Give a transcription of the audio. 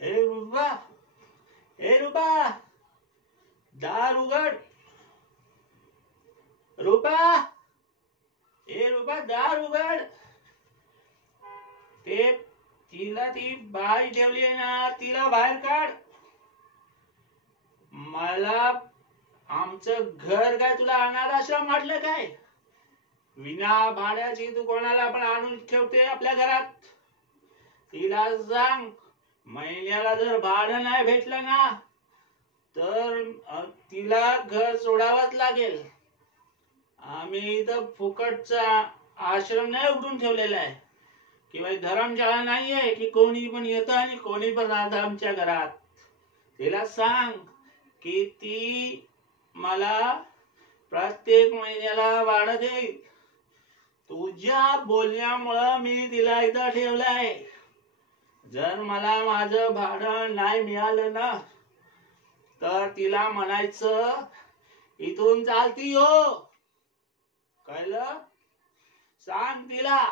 ए रुबा, ए रुबा, दार उघड. रुबा, ए रुबा, दार उघड. ते तिला ती बाई ठेवली आहे ना, तिला बाहेर काढ. मला आमचं घर काय तुला अनाथ आश्रम वाटलं काय? विना भाड्याची तू कोणाला पण आणून ठेवते आपल्या घरात. तिला सांग, महिन्याला जर भाडं नाही भेटलं ना तर तिला घर सोडावंच लागेल. आम्ही इथं फुकटचा आश्रम नाही उघडून ठेवलेला आहे किंवा धर्मशाळा नाहीये की कोणी पण येतं आणि कोणी पण राहतं आमच्या घरात. तिला सांग की ती मला प्रत्येक महिन्याला भाडं देईल. तुझ्या बोलण्यामुळं मी तिला इथं ठेवलंय. जर मला माझं भाडं नाही मिळालं ना तर तिला म्हणायचं इथून चालती हो. कळलं? सांग तिला.